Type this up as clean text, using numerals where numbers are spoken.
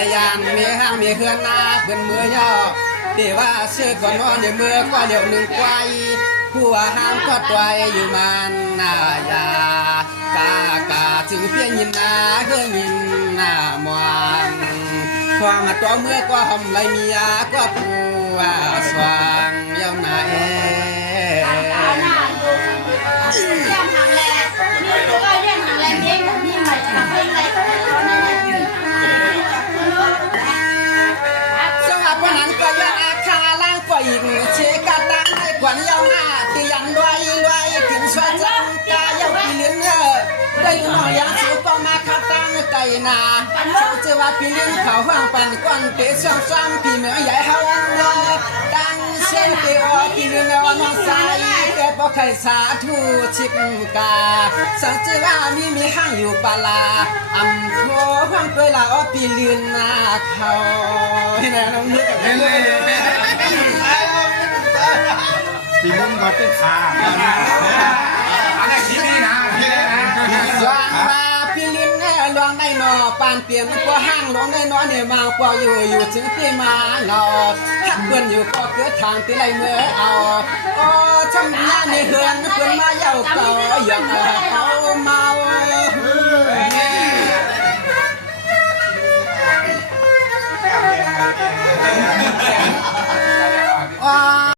ระยานมีห้างมีเฮือนนาเพิ่นมือย่อที่ว่าชื่อก่อนนอนในมือก็เดี๋ยวหนึ่งไกวผู้ว่าห้ามก็ตัวอยู่มันนายากาถึงเพียงยินนาเฮือยินนามวนความตัวเมื่อก็หอมไรเมียก็ผู้ว่าสว่างยาวนาเอสำหรับวันนั้นก็ยังอาคาล่างก็อีกเชกาตังให้ขวัญยาวหน้าที่ยังด้วยถึงสวัสดิ์กายาวปีเลี้ยงได้หน่อยยังสูก็มาคาตังไก่นาเขาจะว่าปีเลี้ยงเขาห้างปั่นก้อนเตะช่างพี่เหมือใหญ่เฮาดังเช่นเตอปีเลี้ยงเอาน้องสายแต่พอใครสาธุชิกกาสังเจว่ามีห้างอยู่ปาลาอำโพห้างตัวละปีเลี้ยงนาเขาให้แม่น้องนึกปีนึงก็ติดขาอันนี้ที่นี่นะสว่างมาพี่ลิ้นแน่ลวงในนอปานเปลี่ยนมันก็ห้างลวงในนอเนี่ยมาพออยู่ถึงที่มาหนอหักเพื่อนอยู่ก็เกิดทางที่ไรเมื่อเอาโอ้ทำงานในเฮือนเพื่อนมาเย้าเก่าอย่างเขา